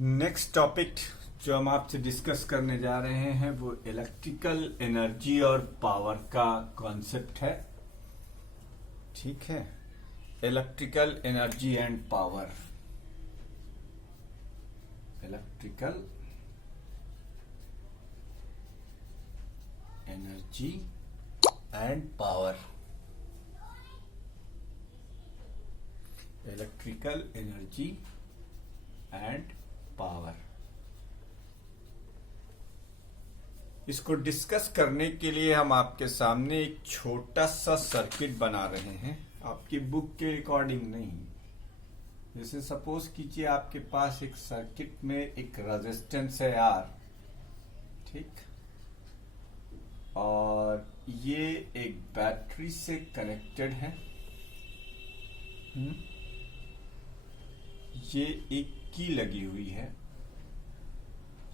Next topic जो हम आपसे डिस्कस करने जा रहे हैं वो इलेक्ट्रिकल एनर्जी और पावर का कॉन्सेप्ट है। ठीक है, electrical energy and power. Electrical energy and power. Electrical energy and power. इसको डिस्कस करने के लिए हम आपके सामने एक छोटा सा सर्किट बना रहे हैं, आपकी बुक के अकॉर्डिंग नहीं। जैसे सपोज कीजिए आपके पास एक सर्किट में एक रेजिस्टेंस है R, ठीक, और ये एक बैटरी से कनेक्टेड है। ये एक की लगी हुई है।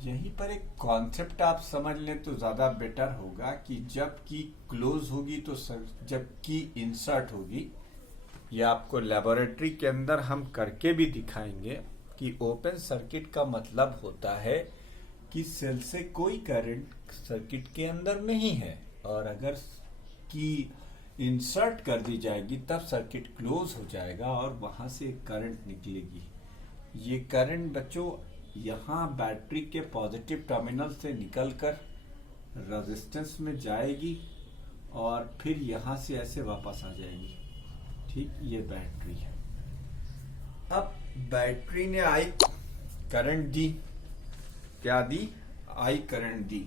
यहीं पर एक कॉन्सेप्ट आप समझ लें तो ज्यादा बेटर होगा कि जब की क्लोज होगी तो जब की इंसर्ट होगी, ये आपको लेबोरेटरी के अंदर हम करके भी दिखाएंगे कि ओपन सर्किट का मतलब होता है कि सेल से कोई करंट सर्किट के अंदर नहीं है, और अगर की इंसर्ट कर दी जाएगी तब सर्किट क्लोज हो जाएगा और वहां से करंट निकलेगी। ये करंट बच्चों यहाँ बैटरी के पॉजिटिव टर्मिनल से निकलकर रेजिस्टेंस में जाएगी और फिर यहां से ऐसे वापस आ जाएगी। ठीक, ये बैटरी है। अब बैटरी ने आई करंट दी, क्या दी? आई करंट दी।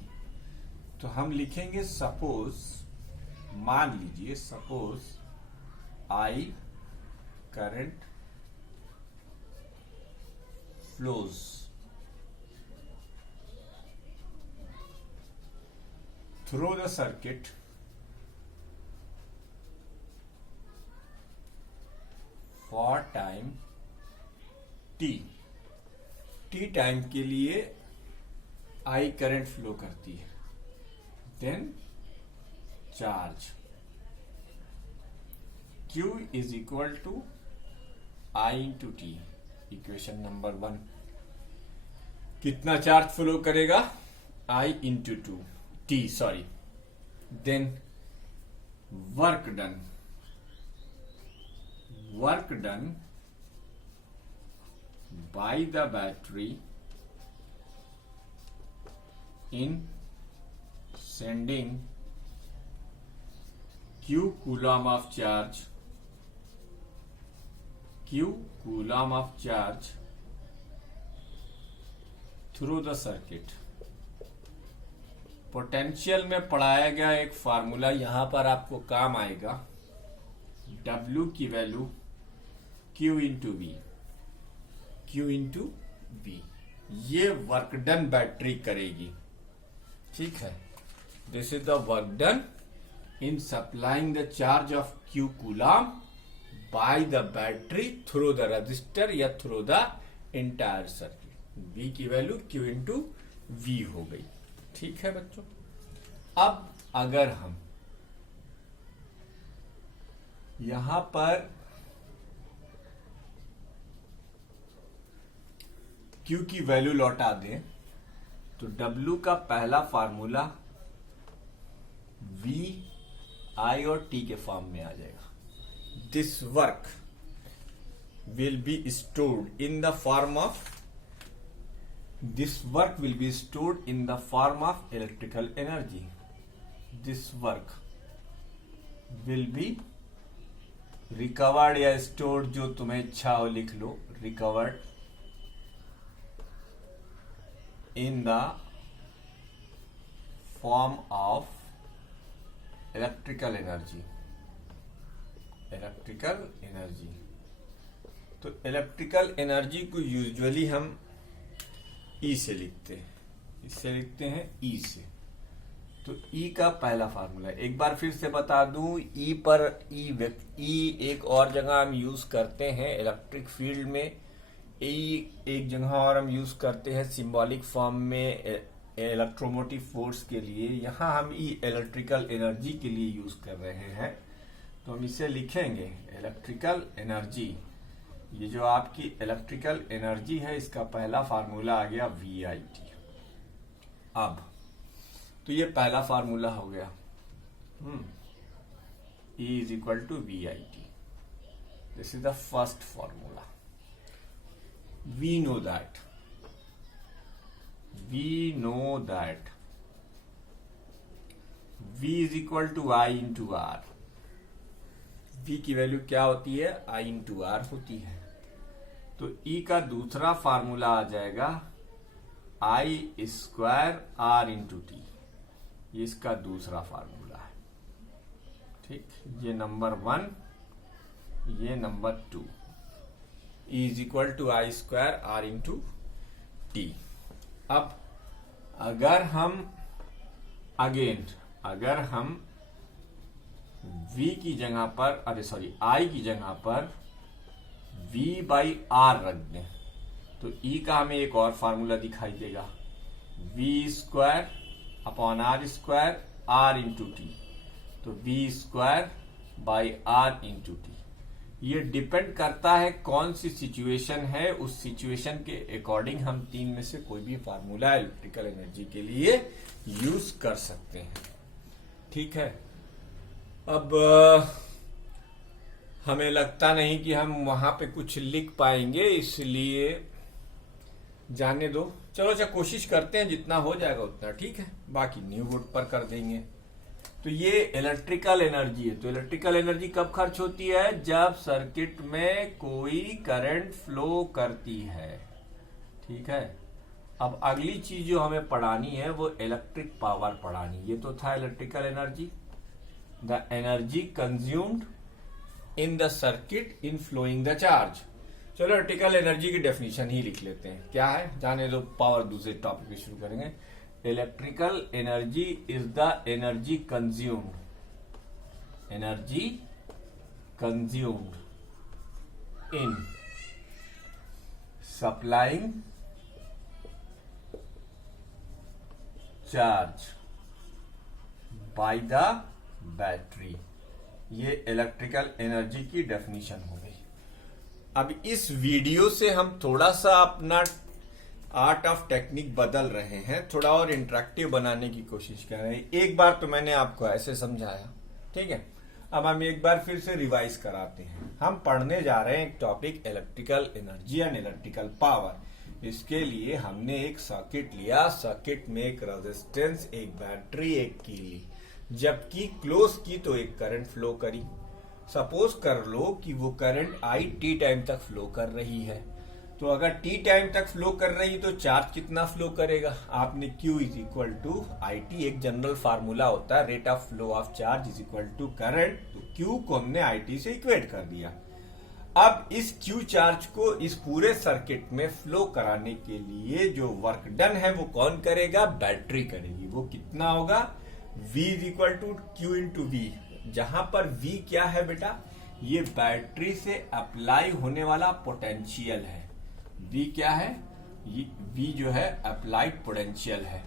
तो हम लिखेंगे सपोज, मान लीजिए suppose I current flows through the circuit for time t। t time के लिए I करंट फ्लो करती है। Then charge Q is equal to I into t. Equation number 1, कितना चार्ज फ्लो करेगा? I into t, sorry. Then work done by the battery in sending Q coulomb of charge, Q coulomb of charge through the circuit. Potential में पढ़ाया गया एक formula यहां पर आपको काम आएगा। W की value Q into V, Q into V. ये वर्क डन बैटरी करेगी। ठीक है, this is the work done in supplying the charge of Q coulomb by the battery through the resistor या through the entire circuit. V की value Q into V हो गई। ठीक है बच्चों, अब अगर हम यहां पर Q की वैल्यू लौटा दें तो W का पहला फार्मूला V, I और T के फॉर्म में आ जाएगा। This work will be stored in the form of This work will be stored in the form of electrical energy. This work will be recovered या stored, जो तुम्हें इच्छा हो लिख लो, recovered in the form of electrical energy. Electrical energy। तो electrical energy को usually हम E से लिखते हैं, इससे लिखते हैं E से। तो E का पहला फार्मूला एक बार फिर से बता दूं, E पर E एक और जगह हम यूज करते हैं इलेक्ट्रिक फील्ड में। E एक जगह और हम यूज करते हैं सिंबॉलिक फॉर्म में इलेक्ट्रोमोटिव फोर्स के लिए। यहां हम E इलेक्ट्रिकल एनर्जी के लिए यूज कर रहे हैं। तो हम इसे लिखेंगे इलेक्ट्रिकल एनर्जी ये जो आपकी इलेक्ट्रिकल एनर्जी है इसका पहला फार्मूला आ गया VIT। अब तो ये पहला फार्मूला हो गया, E is equal to VIT। This is the first formula। We know that V is equal to I into R। V की वैल्यू क्या होती है? I into R होती है। तो E का दूसरा फार्मूला आ जाएगा I square R into T। ये इसका दूसरा फार्मूला है, ठीक। ये नंबर 1, ये number 2। E is equal to I square R into T। अब अगर हम V की जगह पर I की जगह पर V बाई R रख दें तो E का हमें एक और फार्मूला दिखाई देगा, V square upon R square R into T. तो V square by R into T. ये डिपेंड करता है कौन सी सिचुएशन है, उस सिचुएशन के अकॉर्डिंग हम तीन में से कोई भी फार्मूला इलेक्ट्रिकल एनर्जी के लिए यूज कर सकते हैं, ठीक है। अब हमें लगता नहीं कि हम वहां पे कुछ लिख पाएंगे, इसलिए जाने दो। चलो अच्छा कोशिश करते हैं, जितना हो जाएगा उतना, ठीक है। बाकी न्यू बोर्ड पर कर देंगे। तो ये इलेक्ट्रिकल एनर्जी है। तो इलेक्ट्रिकल एनर्जी कब खर्च होती है? जब सर्किट में कोई करंट फ्लो करती है, ठीक है। अब अगली चीज जो हमें पढ़ानी है वो इलेक्ट्रिक पावर पढ़ानी। ये तो था electrical energy, the energy consumed in the circuit in flowing the charge. चलो इलेक्ट्रिकल एनर्जी की डेफिनेशन ही लिख लेते हैं, क्या है जाने दो, पावर दूसरे टॉपिक पे शुरू करेंगे। Electrical energy is the energy consumed in supplying charge by the battery. ये इलेक्ट्रिकल एनर्जी की डेफिनेशन हो गई। अब इस वीडियो से हम थोड़ा सा अपना आर्ट ऑफ टेक्निक बदल रहे हैं, थोड़ा और इंटरेक्टिव बनाने की कोशिश कर रहे हैं। एक बार तो मैंने आपको ऐसे समझाया, ठीक है। अब हम एक बार फिर से रिवाइज कराते हैं। हम पढ़ने जा रहे हैं एक topic electrical energy and electrical power. इसके लिए हमने एक सर्किट लिया, सर्किट में एक रेजिस्टेंस, एक बैटरी, एक की ली। जबकि क्लोज की तो एक करंट फ्लो करी। सपोज कर लो कि वो करंट आई टी टाइम तक फ्लो कर रही है। तो अगर टी टाइम तक फ्लो कर रही है तो चार्ज कितना फ्लो करेगा? आपने Q is equal to I T, एक जनरल फार्मूला होता है, rate of flow of charge is equal to current. तो Q को हमने आई टी से इक्वेट कर दिया। अब इस Q चार्ज को इस पूरे सर्किट में फ्लो कराने के लिए जो वर्क डन है वो कौन करेगा? बैटरी करेगी। वो कितना होगा? V is equal to Q into V, जहां पर V क्या है बेटा? ये बैटरी से अप्लाई होने वाला पोटेंशियल है। V क्या है? ये V जो है अप्लाइड पोटेंशियल है।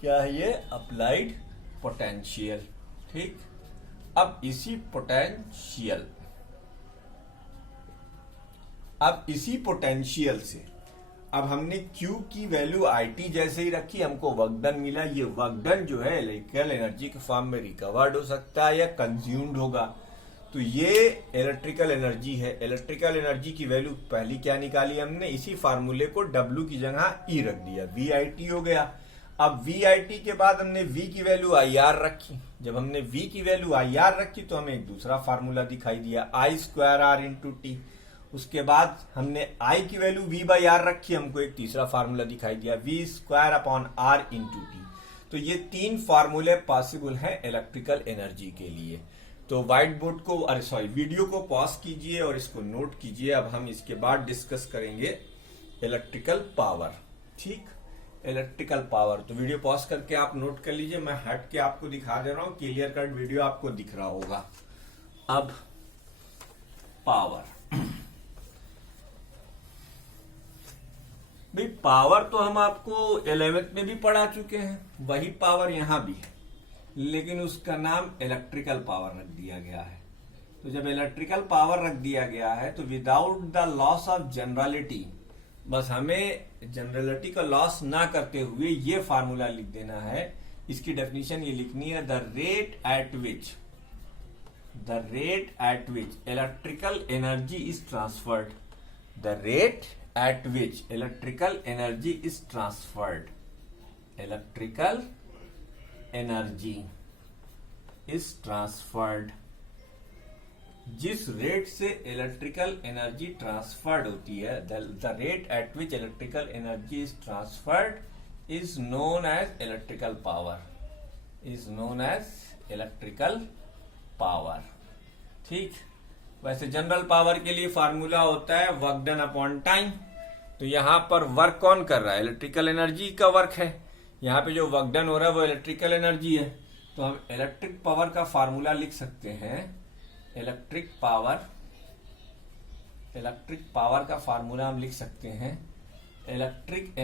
क्या है ये? अप्लाइड पोटेंशियल, ठीक। अब इसी पोटेंशियल से अब हमने Q की वैल्यू IT जैसे ही रखी, हमको वर्क डन मिला। ये वर्क डन जो है इलेक्ट्रिकल एनर्जी के फॉर्म में रिकवर्ड हो सकता है या कंज्यूम्ड होगा। तो ये इलेक्ट्रिकल एनर्जी है। इलेक्ट्रिकल एनर्जी की वैल्यू पहली क्या निकाली हमने? इसी फार्मूले को W की जगह E रख दिया, VIT हो गया। अब VIT के बाद हमने V की वैल्यू IR रखी। जब हमने V की वैल्यू IR रखी तो हमें एक दूसरा फार्मूला दिखाई दिया, I square R into T. उसके बाद हमने I की वैल्यू V बाई R रखी, हमको एक तीसरा फार्मूला दिखाई दिया, V square upon R into T. तो ये तीन फार्मूले पॉसिबल हैं इलेक्ट्रिकल एनर्जी के लिए। तो व्हाइट बोर्ड को वीडियो को पॉज कीजिए और इसको नोट कीजिए। अब हम इसके बाद डिस्कस करेंगे इलेक्ट्रिकल पावर, ठीक। इलेक्ट्रिकल पावर तो वीडियो पॉज करके आप नोट कर लीजिए, मैं हट के आपको दिखा दे रहा हूं, क्लियर कट वीडियो आपको दिख रहा होगा। अब पावर, भाई पावर तो हम आपको 11th में भी पढ़ा चुके हैं, वही पावर यहां भी है, लेकिन उसका नाम इलेक्ट्रिकल पावर रख दिया गया है। तो जब इलेक्ट्रिकल पावर रख दिया गया है तो without the loss of generality, बस हमें जनरलिटी का लॉस ना करते हुए ये फार्मूला लिख देना है। इसकी डेफिनेशन ये लिखनी है, the rate at which electrical energy is transferred, the rate at which electrical energy is transferred, electrical energy is transferred, जिस रेट से इलेक्ट्रिकल एनर्जी ट्रांसफर्ड होती है, the rate at which electrical energy is transferred is known as electrical power, is known as electrical power। ठीक, वैसे general power के लिए formula होता है वर्क डन अपॉन टाइम। तो यहां पर वर्क कौन कर रहा है, इलेक्ट्रिकल एनर्जी का वर्क है। यहां पे जो वर्क डन हो रहा है वो इलेक्ट्रिकल एनर्जी है। तो हम इलेक्ट्रिक पावर का फार्मूला लिख सकते हैं, इलेक्ट्रिक पावर का फार्मूला हम लिख सकते हैं, इलेक्ट्रिक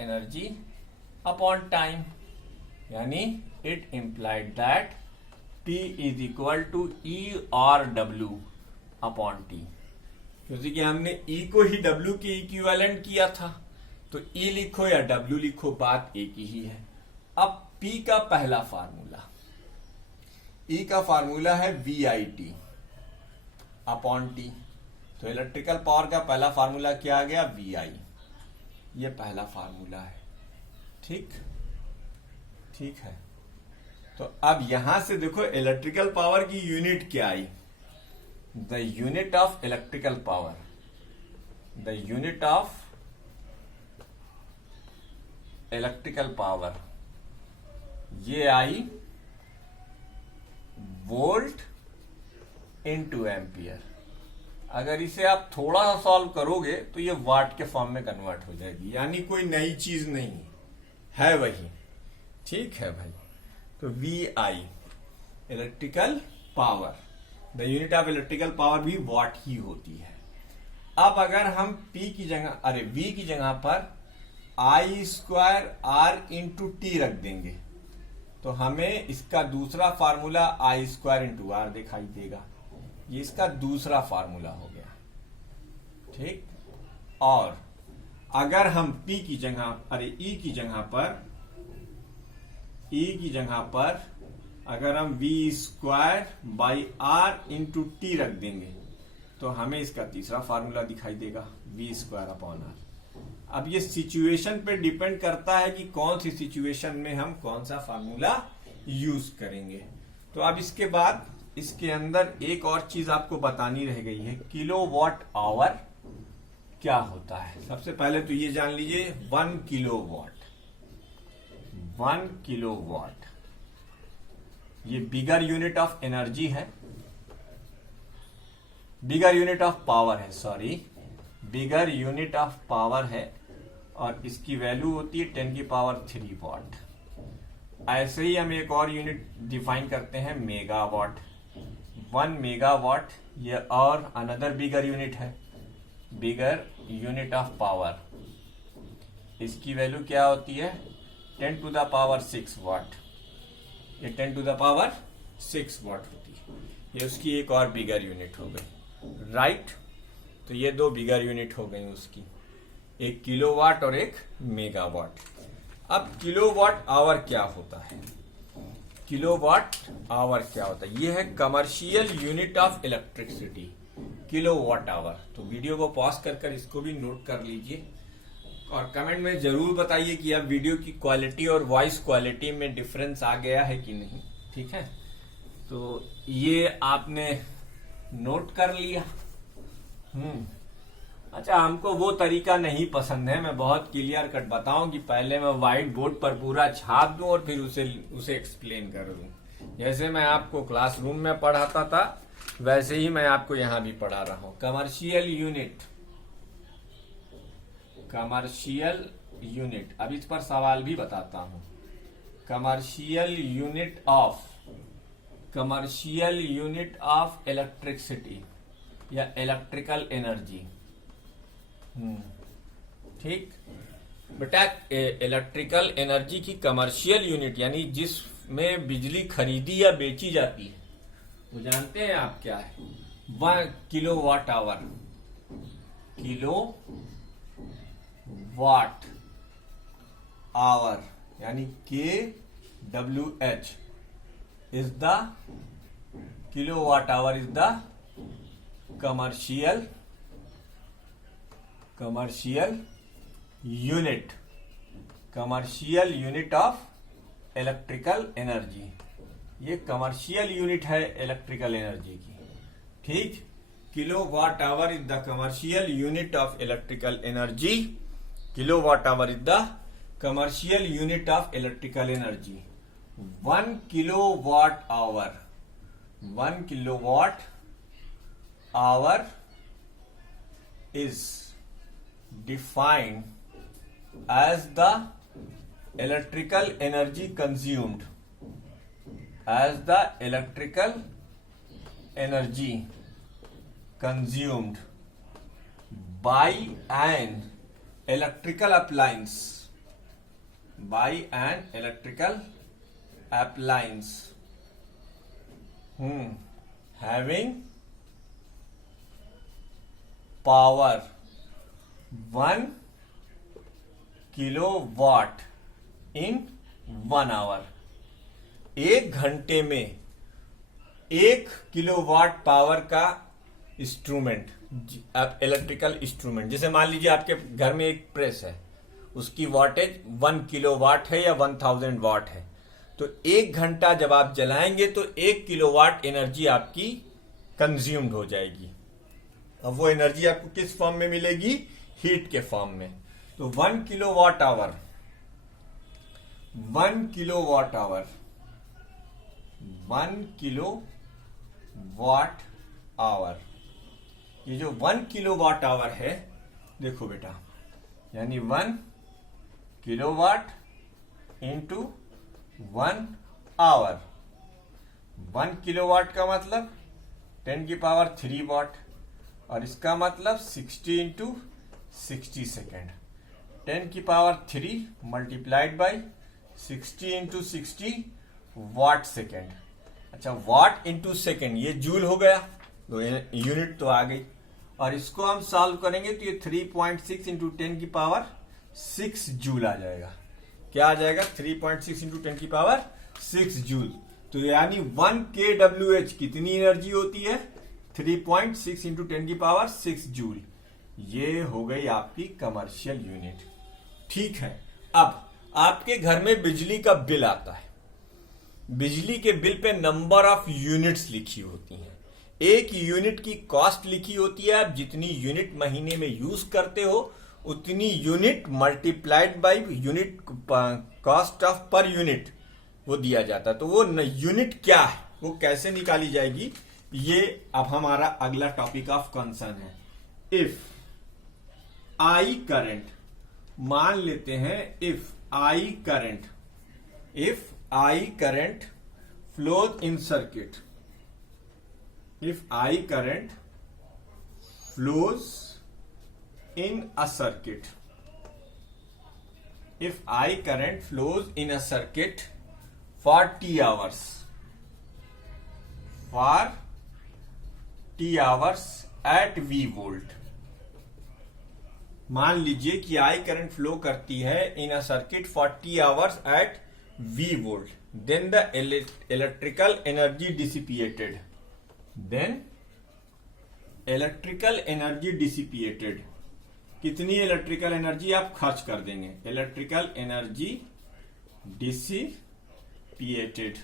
एनर्जी अपॉन टाइम, यानी it implied that P is equal to E और W अपॉन T। क्योंकि हमने E को ही W के इक्विवेलेंट किया था, तो E लिखो या W लिखो, बात एक ही है। अब P का पहला फार्मूला, E का फार्मूला है VIT अपॉन T। तो इलेक्ट्रिकल पावर का पहला फार्मूला क्या आ गया, VI। ये पहला फार्मूला है। ठीक है। तो अब यहां से देखो इलेक्ट्रिकल पावर की यूनिट क्या आई, the unit of electrical power, the unit of electrical power ये आई वोल्ट इनटू एम्पियर। अगर इसे आप थोड़ा सा सॉल्व करोगे तो ये वाट के फॉर्म में कन्वर्ट हो जाएगी, यानी कोई नई चीज नहीं है, वही। ठीक है भाई। तो VI electrical power, the unit of electrical power भी वाट ही होती है। अब अगर हम V की जगह पर I square R into T रख देंगे तो हमें इसका दूसरा formula I square into R दिखाई देगा। ये इसका दूसरा फार्मूला हो गया। ठीक, और अगर हम E की जगह पर अगर हम V square by R into T रख देंगे तो हमें इसका तीसरा फार्मूला दिखाई देगा, V स्क्वायर अपॉन R। अब ये सिचुएशन पे डिपेंड करता है कि कौन सी सिचुएशन में हम कौन सा फार्मूला यूज करेंगे। तो अब इसके बाद इसके अंदर एक और चीज आपको बतानी रह गई है, किलोवाट आवर क्या होता है। सबसे पहले तो ये जान लीजिए 1 किलोवाट ये बिगर यूनिट ऑफ एनर्जी है, बिगर यूनिट ऑफ पावर है, और इसकी वैल्यू होती है 10⁻³ वाट। ऐसे ही हम एक और यूनिट डिफाइन करते हैं, मेगावाट। 1 मेगावाट ये और अनदर बिगर यूनिट है, बिगर यूनिट ऑफ पावर। इसकी वैल्यू क्या होती है, 10⁻6 वाट। ये 10⁻6 वाट होती है, ये उसकी एक और बिगर यूनिट हो गई, राइट। तो ये दो बिगर यूनिट हो गई उसकी, एक किलोवाट और एक मेगावाट। अब किलोवाट आवर क्या होता है, ये है commercial unit of electricity, kilowatt hour. तो वीडियो को पॉज कर इसको भी नोट कर लीजिए और कमेंट में जरूर बताइए कि अब वीडियो की क्वालिटी और वॉइस क्वालिटी में डिफरेंस आ गया है कि नहीं। ठीक है, तो ये आपने नोट कर लिया। अच्छा, हमको वो तरीका नहीं पसंद है, मैं बहुत क्लियर कट बताऊं कि पहले मैं व्हाइट बोर्ड पर पूरा छाप दूं और फिर उसे एक्सप्लेन कर दूं। जैसे मैं आपको क्लासरूम में पढ़ाता था वैसे ही मैं आपको यहां भी पढ़ा रहा हूं। कमर्शियल यूनिट, अब इस पर सवाल भी बताता हूं। कमर्शियल यूनिट ऑफ इलेक्ट्रिसिटी या इलेक्ट्रिकल एनर्जी। ठीक बेटा, इलेक्ट्रिकल एनर्जी की कमर्शियल यूनिट यानी जिस में बिजली खरीदी या बेची जाती है वो जानते हैं आप क्या है? 1 kilowatt hour. Kilo watt hour यानी KWH is the kilowatt hour is the commercial unit of electrical energy. ये कमर्शियल यूनिट है इलेक्ट्रिकल एनर्जी की। ठीक, kilowatt hour is the commercial unit of electrical energy. Kilowatt hour is the commercial unit of electrical energy. 1 kilowatt hour, 1 kilowatt hour is defined as the electrical energy consumed, as the electrical energy consumed by an electrical appliance, by an electrical appliance having power 1 kilowatt in 1 hour. 1 घंटे में 1 kilowatt power का instrument, electrical instrument, जैसे मान लीजिए आपके घर में एक प्रेस है, उसकी वॉटेज 1 किलोवाट है या 1000 वाट है, तो 1 घंटा जब आप जलाएंगे तो 1 किलोवाट एनर्जी आपकी कंज्यूम्ड हो जाएगी। अब वो एनर्जी आपको किस फॉर्म में मिलेगी? हीट के फॉर्म में। तो 1 kilowatt hour, 1 kilowatt hour, 1 kilowatt our, ये जो 1 किलोवाट आवर है, देखो बेटा, यानी 1 किलोवाट इंटू 1 आवर। 1 किलोवाट का मतलब 10 की पावर 3 वाट, और इसका मतलब 60 इंटू 60 सेकेंड। 10 की power 3 multiplied by 60 into 60 watt second. अच्छा, वाट इंटू सेकेंड, ये जूल हो गया, तो यूनिट तो आ गई। और इसको हम सॉल्व करेंगे तो ये 3.6 इंटू 10 की पावर 6 जूल आ जाएगा। क्या आ जाएगा? 3.6 इंटू 10 की पावर 6 जूल। तो यानी 1 kWh कितनी एनर्जी होती है? 3.6 इंटू 10 की पावर 6 जूल। ये हो गई आपकी कमर्शियल यूनिट। ठीक है, अब आपके घर में बिजली का बिल आता है। बिजली के bill pay number of units लिखी होती हैं। एक यूनिट की कॉस्ट लिखी होती है। आप जितनी यूनिट महीने में यूज करते हो उतनी unit multiplied by unit cost of per unit वो दिया जाता है। तो वो यूनिट क्या है, वो कैसे निकाली जाएगी, ये अब हमारा अगला टॉपिक ऑफ कंसर्न है। इफ आई करंट, मान लेते हैं if I current flows in circuit, if I current flows in a circuit, if I current flows in a circuit for T hours, for T hours at V volt. मान लीजिए कि I current flow करती है in a circuit for T hours at V volt, then the electrical energy dissipated, then electrical energy dissipated, कितनी electrical energy आप खर्च कर देंगे? इलेक्ट्रिकल एनर्जी डिसिपिएटेड,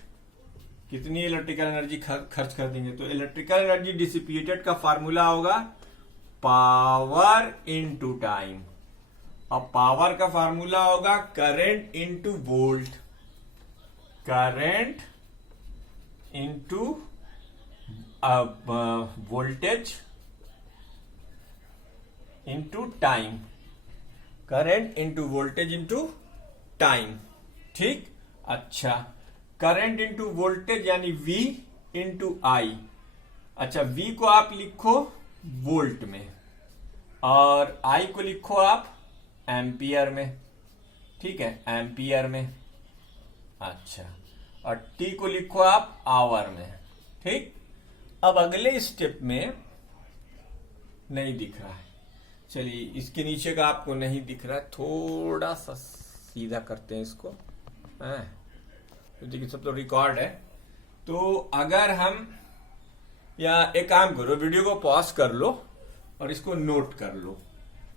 कितनी इलेक्ट्रिकल एनर्जी खर्च कर देंगे? तो इलेक्ट्रिकल एनर्जी डिसिपिएटेड का फार्मूला होगा पावर इनटू टाइम, और पावर का फार्मूला होगा current into volt, current into voltage into time, current into voltage into time. ठीक, अच्छा, करंट इंटू वोल्टेज यानी V इंटू आई। अच्छा, V को आप लिखो वोल्ट में और I को लिखो आप एम्पियर में। ठीक है, एम्पियर में। अच्छा, और टी को लिखो आप आवर में। ठीक, अब अगले स्टेप में नहीं दिख रहा है, चलिए इसके नीचे का आपको नहीं दिख रहा है, थोड़ा सा सीधा करते हैं इसको। तो देखिए सब तो रिकॉर्ड है, तो अगर हम, या एक काम करो, वीडियो को पॉज कर लो और इसको नोट कर लो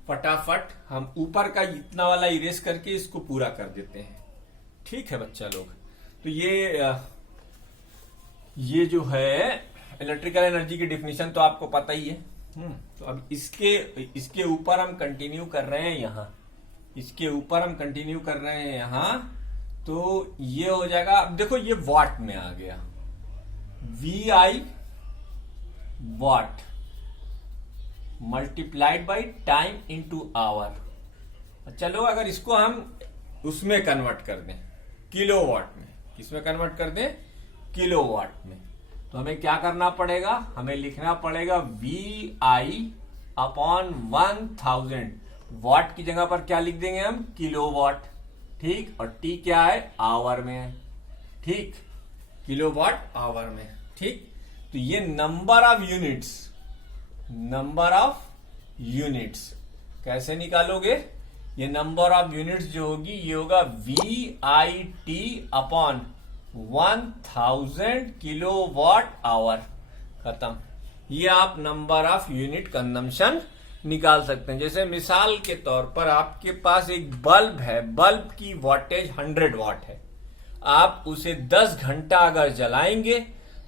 फटाफट। हम ऊपर का इतना वाला इरेज करके इसको पूरा कर देते हैं। ठीक है बच्चा लोग, तो ये जो है इलेक्ट्रिकल एनर्जी की डेफिनेशन तो आपको पता ही है। तो अब इसके ऊपर हम कंटिन्यू कर रहे हैं यहां, इसके ऊपर हम कंटिन्यू कर रहे हैं यहां। तो ये हो जाएगा, अब देखो ये वाट में आ गया, VI watt multiplied by time into hour. चलो अगर इसको हम उसमें कन्वर्ट कर दें, किलोवाट में, किसमें कन्वर्ट कर दें, किलोवाट में, तो हमें क्या करना पड़ेगा, हमें लिखना पड़ेगा VI अपॉन 1000। वाट की जगह पर क्या लिख देंगे हम, किलोवाट। ठीक, और टी क्या है, आवर में है। ठीक, किलोवाट आवर में। ठीक, तो ये number of units, number of units कैसे निकालोगे, ये नंबर ऑफ यूनिट्स जो होगी ये होगा VIT अपॉन 1000 किलोवाट आवर। खत्म। ये आप नंबर ऑफ यूनिट कंजम्पशन निकाल सकते हैं। जैसे मिसाल के तौर पर आपके पास एक बल्ब है, बल्ब की वॉटेज 100 वाट है, आप उसे 10 घंटा अगर जलाएंगे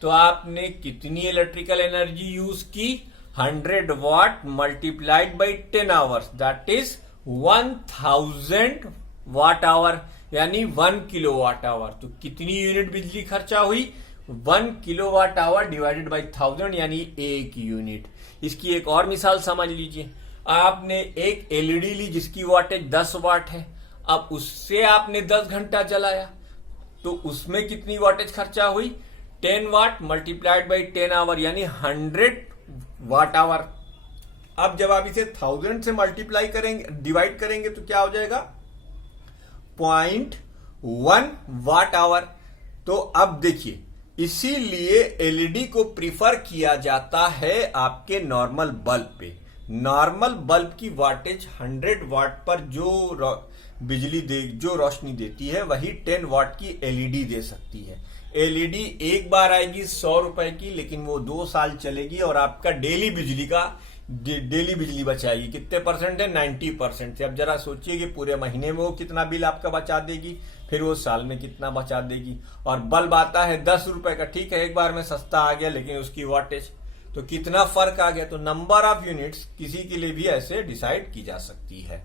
तो आपने कितनी इलेक्ट्रिकल एनर्जी यूज की, 100 watt multiplied by 10 hours, that is 1000 watt hour, यानी 1 किलोवाट आवर। तो कितनी यूनिट बिजली खर्चा हुई, 1 किलोवाट आवर डिवाइडेड बाई 1000, यानी 1 यूनिट। इसकी एक और मिसाल समझ लीजिए, आपने एक एलईडी ली जिसकी वाटेज 10 वाट है, अब उससे आपने 10 घंटा जलाया तो उसमें कितनी वाटेज खर्चा हुई, 10 वाट मल्टीप्लाइड बाई 10 आवर, यानी 100 वाट आवर। अब जब आप इसे 1000 से मल्टीप्लाई करेंगे, डिवाइड करेंगे, तो क्या हो जाएगा, 0.1 वाट आवर। तो अब देखिए, इसीलिए एलईडी को प्रीफर किया जाता है आपके नॉर्मल बल्ब पे। नॉर्मल बल्ब की वाटेज 100 वाट पर जो बिजली जो रोशनी देती है, वही 10 वाट की एलईडी दे सकती है। एलईडी एक बार आएगी 100 रुपए की, लेकिन वो 2 साल चलेगी और आपका डेली बिजली बचाएगी। कितने परसेंट है, 90% से। अब जरा सोचिए कि पूरे महीने में वो कितना बिल आपका बचा देगी, फिर वो साल में कितना बचा देगी। और बल्ब आता है 10 रुपए का, ठीक है एक बार में सस्ता आ गया, लेकिन उसकी वाटेज तो कितना फर्क आ गया। तो नंबर ऑफ यूनिट्स किसी के लिए भी ऐसे डिसाइड की जा सकती है।